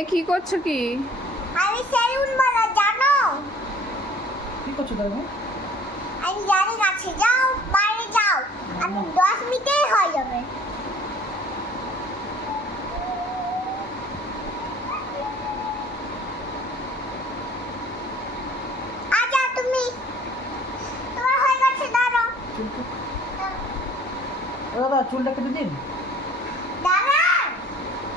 এ কি করছো কি? আমি সেলুন বলা জানো? কি করছো দাদা? আমি জানি কাছে যাও, বাইরে যাও। আমি 10 মিনিটেই হয়ে যাবে। আচ্ছা তুমি তোমার হয়ে গেছে দাঁড়াও। দাদা চুলটা কেটে দিন। দাঁড়া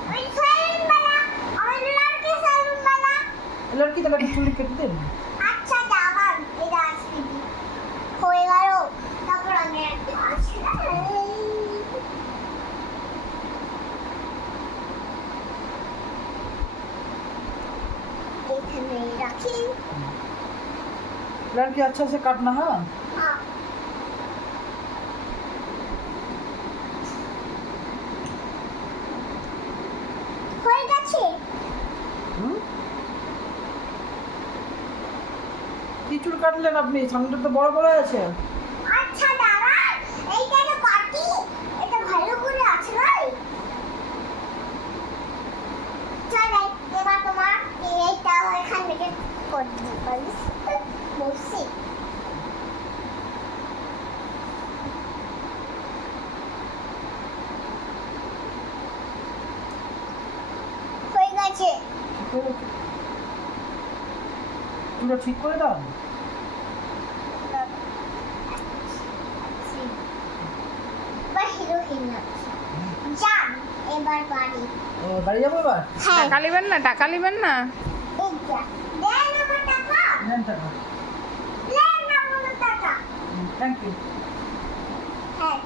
আমি সেলুন বলা, আমি লড়কি সেলুন বলা। লড়কি দাদা চুলটা কেটে দিন। আচ্ছা দাঁড়ান এটা আসবি হয়ে গেল। তারপর আমি একটা আসি এখানে রাখি। लड़की अच्छा से काटना है। हाँ হয়ে গেছে। কি চুল কাটলেন আপনি? সামনেটা তো বড় বড় আছে। আচ্ছা দাঁড়ান এইটা তো কাটি, এটা ভালো করে আছে ভাই। চল এবার তোমার এইটা এখান থেকে করে দিতে পারিস। বসি হয়ে গেছে। চুলটা ঠিক করে দাও। এবার হিরো হিরোইন যান এবার বাড়ি। ও বাড়ি যাবো এবার? হ্যাঁ টাকা নেবেন না? টাকা নেবেন না? এই যা দেন আমার টাকা, নেন টাকা। দেন আমার টাকা। Thank you.